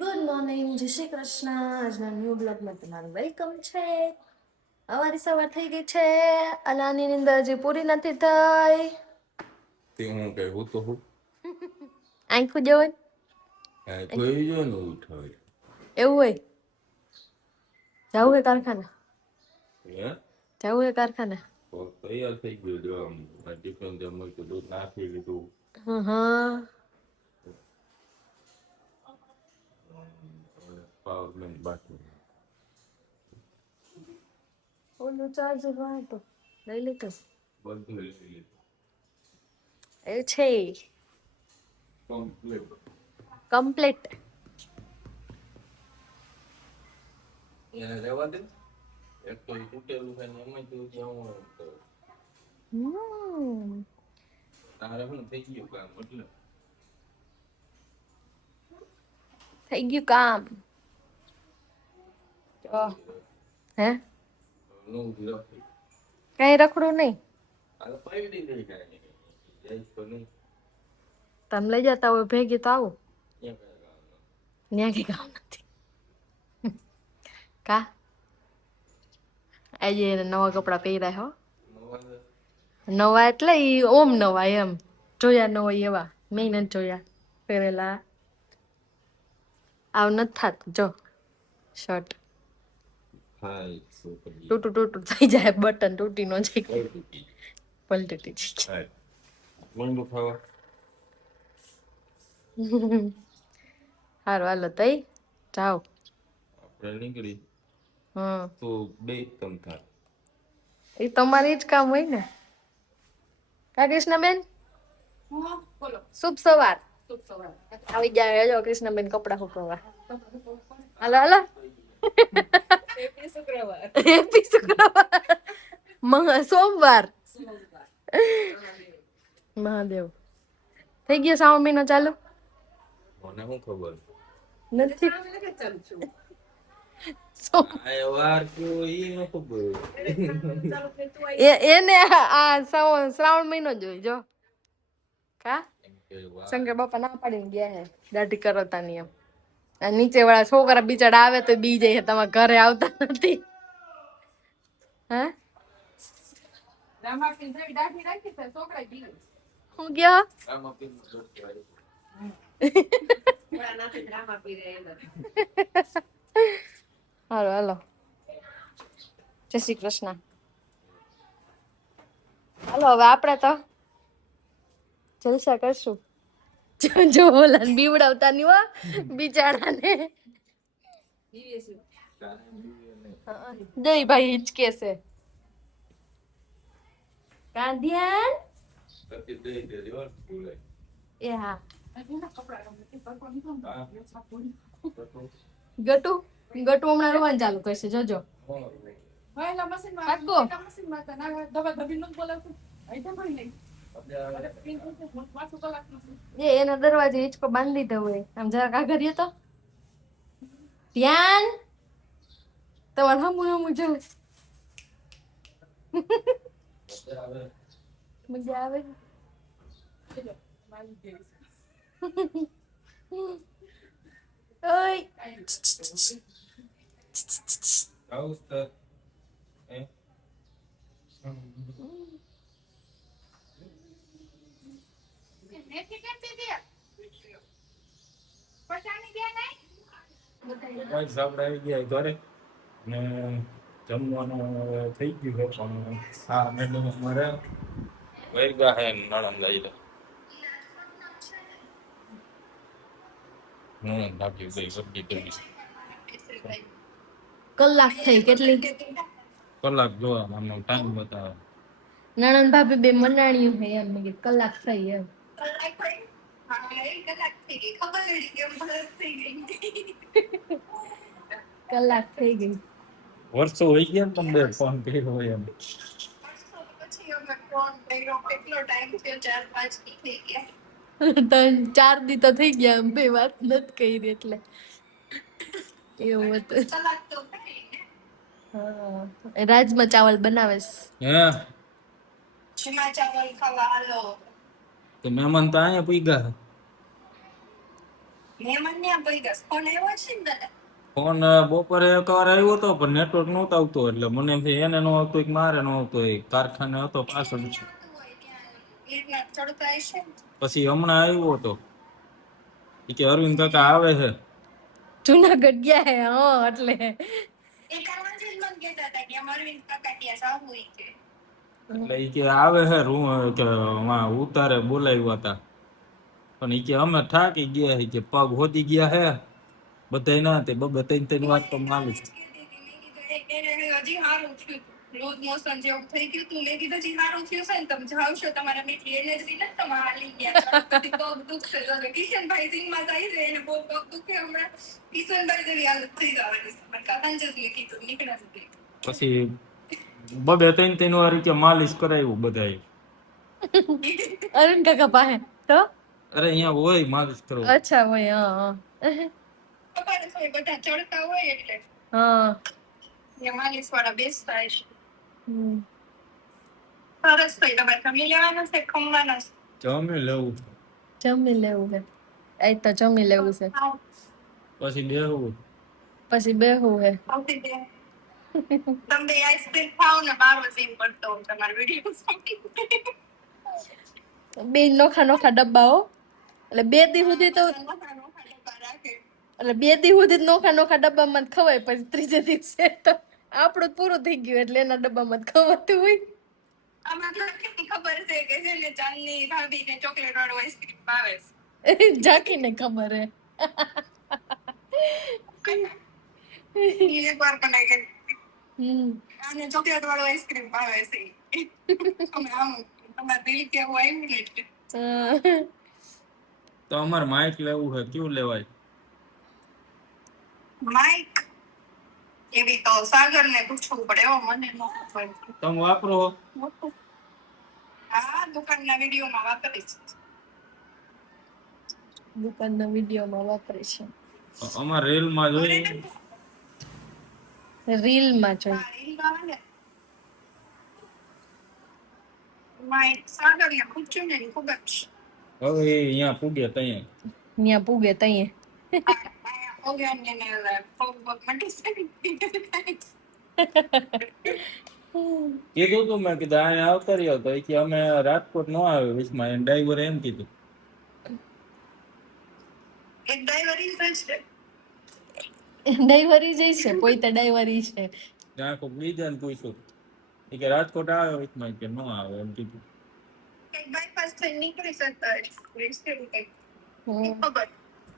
Good morning, જય શ્રી કૃષ્ણ. આજના new બ્લોગમાં તમારું વેલકમ છે. અમારી સવાર થઈ ગઈ છે. અનાની નિંદર હજી પૂરી નથી થઈ. તે હું કહેવું તો હું આંખું જોઈ જોઈ જો ને ઉઠાવે એવું હોય. જવું હે કારખાને, હે જવું હે કારખાને. તો તૈયાર થઈ ગયું જો આમ ટિફિન જમવું તો દૂધ નાખી લીધું. હા પાવર બેંક બાકી ઓલું ચાર્જર હોય તો લઈ લીધું. બધું લઈ લીધું એ છે કમ્પ્લીટ. કમ્પ્લીટ. એને રહેવા દે એક તો ઈ તૂટેલું છે ને એમાં તું જાઉં તો તારે શું થઈ ગયું કામ એટલે થઈ ગયું કામ. હે નું રાખી કઈ રખડું નહીં. આ પાડી દે કાંઈ જાય તો નહીં તમે લઈ જતા હોય ભેગી તો આવું. ક્યાં કાંઈ કામ ત્યાં કઈ કામ નથી. કા આજે એને નવા કપડા પહેર્યા હો. નવા એટલે ઈ ઓમ નવા એમ જોયા ન હોય એવા. મેં નથી જોયા પહેરેલા. આવ નથી થાતું જો શર્ટ થાય શું કરીએ તૂટું તૂટું થઈ જાય. બટન તૂટી નો જાય પલટી જાય. મંડું ખાવા હારું હાલો તઈ જાઓ. આપણે નીકળી હમ તો બે તમ થાય એ તમારી જ કામ હોય ને. કા કૃષ્ણબેન શુભ સવાર. આવી જાય જો કૃષ્ણબેન કપડા સુકવવા. હાલો હાલો. હેપી શુક્રવાર. સોમવાર મહાદેવ. થઈ ગયો શ્રાવણ મહિનો ચાલુ. મને શું ખબર નથી આ વાર કયો ઈ ન ખબર એને આ શ્રાવણ મહિનો જોઈ જો. કા શંકર બાપા ના પાડીને ગયા હે દાઢી કરવતાની એમ. આ નીચે વાળા છોકરા બિચારા આવે તો બી જાય તમારા ઘરે આવતા નથી. હે હું ગયો હાલો હાલો. જય શ્રી કૃષ્ણ. હાલો હવે આપડે તો જલસા કરશું. જો ઓલા બીવડાવતા ની હો બિચારાને. જય ભાઈ હિચકે છે. કાંધ્યાન એ હા ગટુ ગટુ હમણાં રોવાનું ચાલુ કરશે જોજો. એ એનો દરવાજો હિંચકો બાંધી દીધો હોય. આમ જરાક આગળ રહ્યો તો ધ્યાન તમારે હમું હમું જોઉં. મજા આવે. ઓય આપણે આવી ગયા ઘરે ને જમવાનું થઈ ગયું છે પણ હા મેડમ અમારે વૈગા હે નણંદ લઈ લે નણંદ બાકી ગઈ સબ્જી કરી કલાક થઈ કેટલી કલાક જોવા આનો ટાઈમ બતાવે નણંદ ભાભી બે મનાણ્યું હે એમ મેં કીધું કલાક થઈ એમ. કલાક થઈ ગઈ. વર્ષો હોય ગયા ને તમને ફોન કર્યો હોય એમ ત્રણ ચાર દી તો થઈ ગયા એમ બે વાત નથી કરી એટલે એવું હતું. હા રાજમાં ચાવલ બનાવેશ. હે તો મહેમાન તો અહીંયા પૂગ્યા ફોન બપોરે એકવાર આવ્યો હતો પણ નેટવર્ક નહોતું આવતું એટલે મને એમ થયું એને ન આવતું કે મારે ન આવતું એ કારખાને હતો પાછળ પછી હમણાં આવ્યો હતો ઈ કે અરવિંદ કાકા આવે છે જુનાગઢ ગયા હે હા એટલે એટલે ઈ કે આવે છે રૂમ કે વાં ઉતારે બોલાવ્યા હતા પણ ઈ કે અમે થાકી ગયા છે કે પગ હોદી ગયા હે બધાય ના તે બબે ત્રણ વાત તો માલું પછી બબે ત્રણ વાર ઈ કે માલિશ કરાવ્યું બધાય અરુણ કાકા પાસે તો અરે અહીંયા હોય માલિશ કરો અચ્છા ભાઈ હા હમ. જમી લેવું જમી લેવું છે આ તો જમી લેવું છે પછી બેહવું પછી બેહવું છે બે નોખા નોખા ડબ્બાઓ એટલે બે દી સુધી તો એટલે બે દી સુધી જ નોખા નોખા ડબ્બામાં જ ખવાય પછી ત્રીજે દિવસે તો આપણું જ પૂરું થઈ ગયું એટલે એના ડબ્બામાં જ ખવાતું હોય ઝાંકીને ખબર હે હમ તો અમારે માઇક લેવું છે કયું લેવાય તમે વાપરો દુકાનના વિડીયોમાં વાપરે છે અમારે રેલ માં જોઈએ રીલમાં જોઈ હવે એ અહીંયા પૂગે ત્યાં ત્યાં પૂગે તઈએ કીધું તું મેં કીધું અહીંયા આવતા રહ્યો તો ઈ કે અમે રાજકોટ નો આવે વિશમાં એને ડ્રાઈવરે એમ કીધું ડાઈવરી જઈ છે પોઈતા ડાઈવરી છે ત્યાં કોઈ બીજાને પૂછ્યું ઈ કે રાજકોટ આવે વિશમાં કે નો આવે એમ કીધું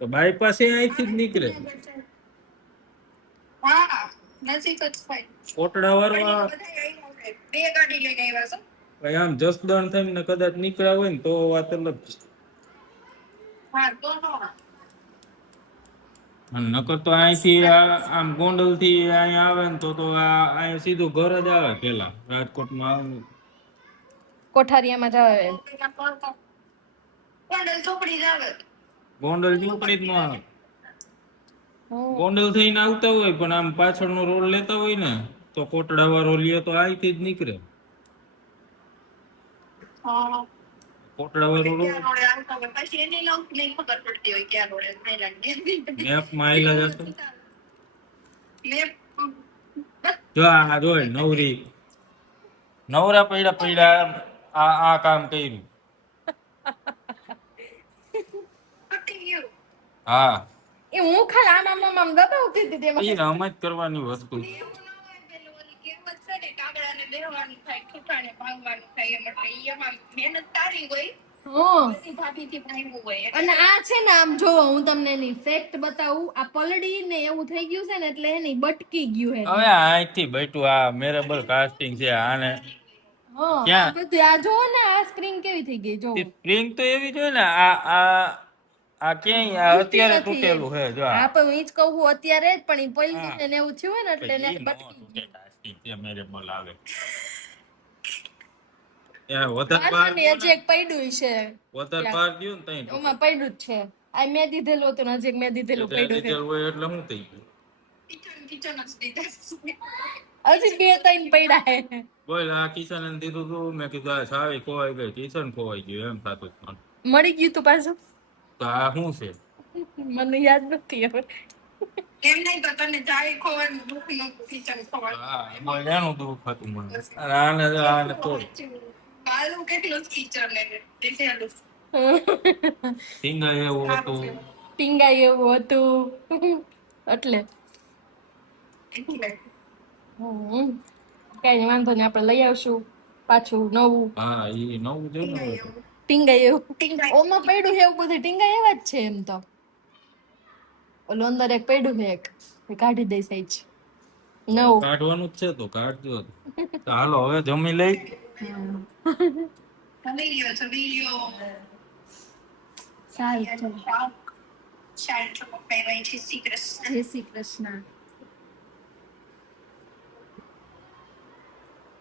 તો બાયપાસ અહીંથી જ નીકળે કોટડા વાળવા ભાઈ આમ જસદણ થઈને કદાચ નીકળ્યા હોય ને તો વાત અલગ છે અને નકર તો અહીંથી આમ ગોંડલ થી અહીંયા આવે ને તો અહીંયા સીધું ઘર જ આવે પેલા રાજકોટમાં આવે કોઠારિયામાં જ આવે ગોંડલ ચોકડી જ ન આવે ગોંડલ થઈને આવતા હોય પણ આમ પાછળનો રોડ લેતા હોય ને તો કોટડા વાળો લે તો અહીંથી જ નીકળે કોટડા વાળો રોડ મેપ માં આયલા જતો જો આ જોય નવરા પડ્યા આ કામ કર્યું હા એ હું ખાલી આમ દબાવતી હતી તેમાં એ રમત કરવાની વસ્તુ અને આ છે ને આમ જો હું તમને એની ફેક્ટ બતાવું આ પલડી ને એવું થઈ ગયું છે ને એટલે એની બટકી ગયું હે હવે અહીંથી બેઠું આ મેરેબલ કાસ્ટિંગ છે આને ક્યાં બધું આ જો ને આ સ્પ્રિંગ કેવી થઈ ગઈ જો સ્પ્રિંગ તો એવી જોઈએ ને આ ક્યાંય અત્યારે તૂટેલું છે જો આ પણ હું ઈ જ કહું અત્યારે જ પણ ઈ પલડી ને એવું થયું ને એટલે એને બટકી ગઈ કાસ્ટિંગ છે મેરેબલ આવે યાર વધારે બાર હજી એક પડ્યું છે વધારે બાર ગયું ને તઈ ઓમાં પડ્યું જ છે આ મેં દીધેલું હતું ને હજી એક મેં દીધેલું પડ્યું છે હોય એટલે શું થઈ ગયું હજી બે ત્રણ પડ્યા હે બોલ આ કિશન દીધું તું મેં કીધું આ સાવી ખોવાઈ ગઈ કિશન ખોવાઈ ગયું એમ થતું મળી ગયું તું પાછું તો આ શું છે મને યાદ નથી હવે. હા એમાં એનું દુઃખ હતું મને. અને આને તો ટીંગા એવું હતું. ટીંગાઈ એવું હતું એટલે કઈ નઈ વાંધો નહીં, આપણે લઈ આવશું પાછું નવું. હા ઈ નવું જોઈ ને હવે તો. ટીંગાઈ એવું ઓમાં પડ્યું છે એવું બધું, ટીંગાઈ એવા જ છે એમ તો. ઓલું અંદર એક પડ્યું છે એક, એ કાઢી દઈ સાઈજ નવું. કાઢવાનું જ છે તો કાઢજો. તો હાલો હવે જમી લઈ. સારું જય શ્રી કૃષ્ણ.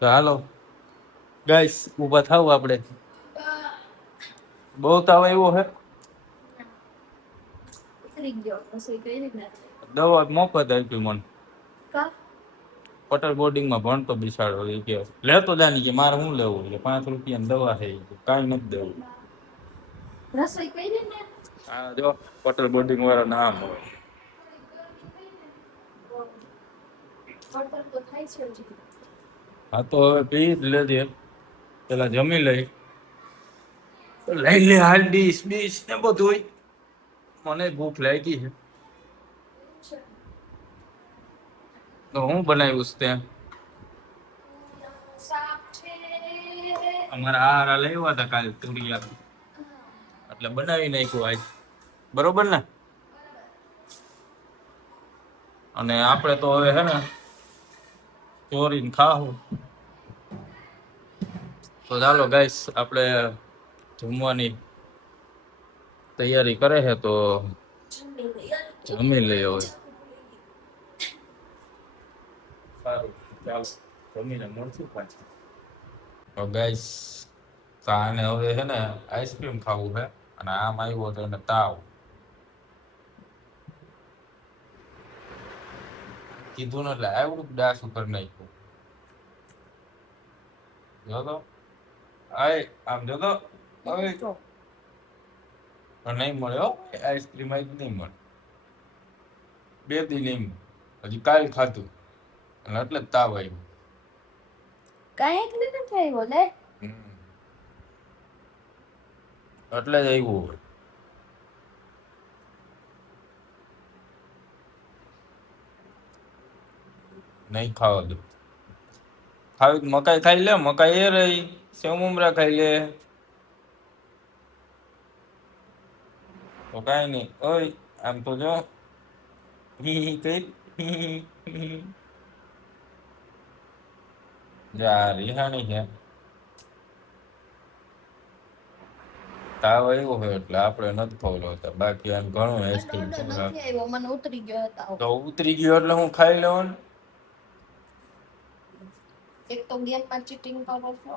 તો હાલો ગાઈસ ઊભા થાવ આપણે. બહુ તાવ આવ્યો હે. દવા મફત આપી મને. પટેલ બોર્ડિંગ માં ભણતો બિસાડો એ કે લેતો જાની કે મારે શું લેવું એટલે 5 રૂપિયાની દવા છે કાંઈ નથી દેવું. રસોઈ કરી ને હા જો પટેલ બોર્ડિંગ વાળા નામ હોય. હા તો હવે પી જ લેજે, પેલા જમી લઈ. લઈ લે હાલ ડીશ બીશ ને બધું. મને ભૂખ લાગી છે. તો હું બનાવ્યું છે ત્યાં અમારા હારા લેવા હતા કાલે તુરિયા, એટલે બનાવી નાખ્યું આજ. બરોબર ને. અને આપણે તો હવે હે ને ચોરીને ખાવું. તો ચાલો ગાઈસ આપણે જમવાની તૈયારી કરે છે તો જમી લઈએ હવે. સારું ચાલો જમીને મળશું પાછા. તો ગાઈસ તો આને હવે છે ને આઈસ્ક્રીમ ખાવું છે અને આમ આવ્યો તો એને તાવ. કીધું ને એટલે આવડું ડાસ ઉપર નાખ્યું. જોતો આય આમ જોતો નહીં મળ્યો આઈસ્ક્રીમ આજ નહીં મળે. 2 દી નહીં, હજી કાલ ખાધું અને એટલે જ તાવ આવ્યો. કાંઈક નથી આવ્યો લે. એટલે જ આવ્યું. નહીં ખાવા દો. ખાવી મકાઈ ખાઈ લે, મકાઈ એ રહી. સેવ મમરા ખાઈ લે તો કાંઈ નહીં. ઓય આમ તો જો કઈ જા રિહાણી છે. તાવ આવ્યો હોય એટલે આપણે નથી ખવડાવતા, બાકી આમ ઘણું આઈસ્ક્રીમ મને ઉતરી ગયો હતો. તો ઉતરી ગયો એટલે હું ખાઈ લેવાનું. એક તો ગેમ માં ચીટિંગ કરો છો.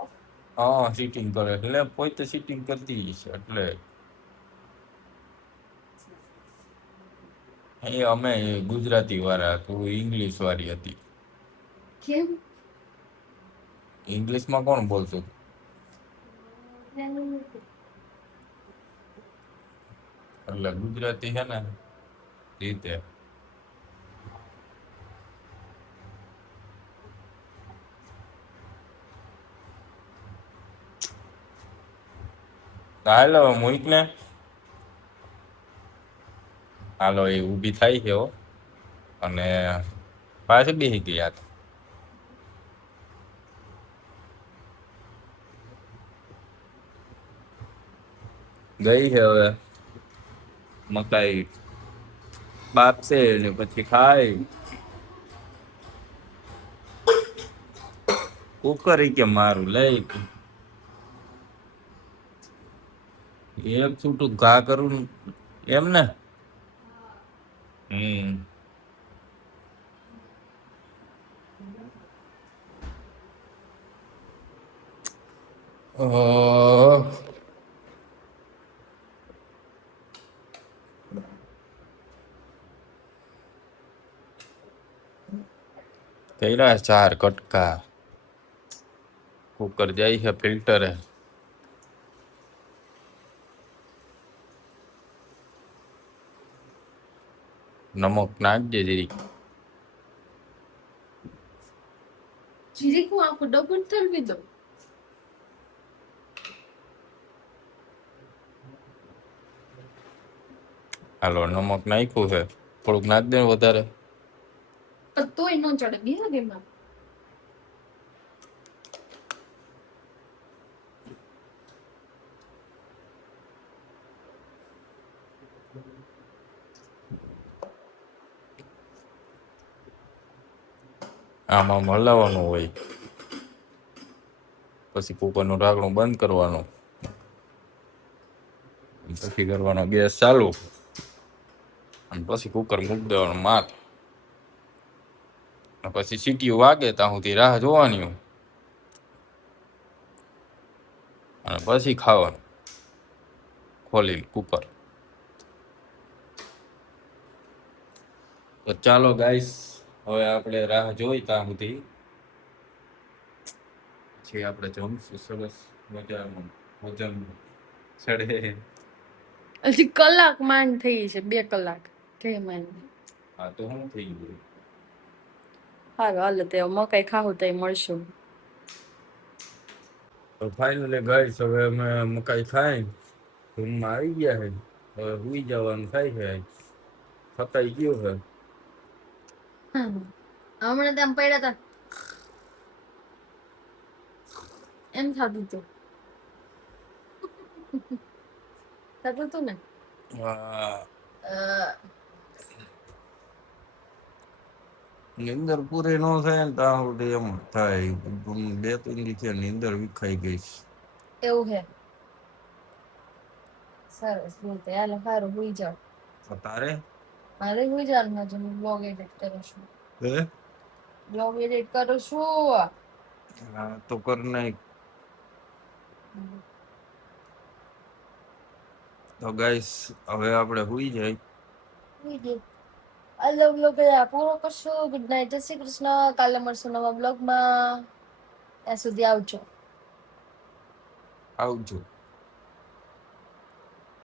હા ચીટિંગ કરે એટલે પોતે ચીટિંગ કરતી છે એટલે એ અમે ગુજરાતી વાળા, તું ઇંગ્લિશ વાળી હતી. કેમ? ઇંગ્લિશમાં કોણ બોલતું? એટલે ગુજરાતી છે ને રીતે. હાલો મૂક ને. હાલો એ ઊભી થાય છે અને પાછી બેસી ગયા. ગઈ છે હવે મકાઈ બાપશે ને પછી ખાય. કુકર કે મારું લઈ એક છૂટું ઘા કરું એમ ને. કર્યા 4 કટકા. કુકર જાય છે ફિલ્ટરે. નમક નાખજે જીરી. જીરીક હું આખું ડબલ ઠલવી દઉં. હાલો નમક નાખ્યું છે, થોડુંક નાખ દે વધારે. પણ તોય ન ચડે બે માં. આમાં હલાવવાનું હોય, પછી કુકરનું ઢાંકણું બંધ કરવાનું, પછી કરવાનો ગેસ ચાલુ, અને પછી કુકર મૂકી દેવાનું માર. પછી સીટીઓ વાગે ત્યાં સુધી રાહ જોવાની, અને પછી ખાવાનું ખોલી કુકર. તો ચાલો ગાઈસ, હવે આપણે રાહ જોઈ ત્યાં સુધી પછી આપણે જમશું સરસ મજાનું ભોજન ચડે. હજી કલાક માંડ થઈ છે, 2 કલાક થઈ માંડ. હા તો શું થઈ ગયું? હારું હાલો તે મકાઈ ખાવું તો મળશું. તો ફાઇનલી ગાઈસ, હવે અમે મકાઈ ખાઈ રૂમમાં આવી ગયા છે. હવે સુઈ જવાનું થાય છે, થકાઈ ગયો છે. હમણાં તેમ પડ્યા હતા એમ થતું હતું. થતું હતું ને. નીંદર પૂરી ન થાય ને ત્યાં સુધી એમ થાય. 2-3 દિવસે નીંદર વિખાઈ ગઈ. એવું હે. સરસ બોલતે હાલો હારું હુઈ જાવ. તારે મારે હુઈ જવાનું હજુ હું બ્લોગ એડિટ કરું છું. હે? બ્લોગ એડિટ કરું છું. હા તો કર નાખ. તો ગાઈસ, હવે આપણે હુઈ જાય. હુઈ ગઈ. હાલો બ્લોગ અહીંયા પૂરો કરશું. ગુડ નાઇટ, જય શ્રી કૃષ્ણ. કાલે મળશું નવા બ્લોગમાં. ત્યાં સુધી આવજો. આવજો.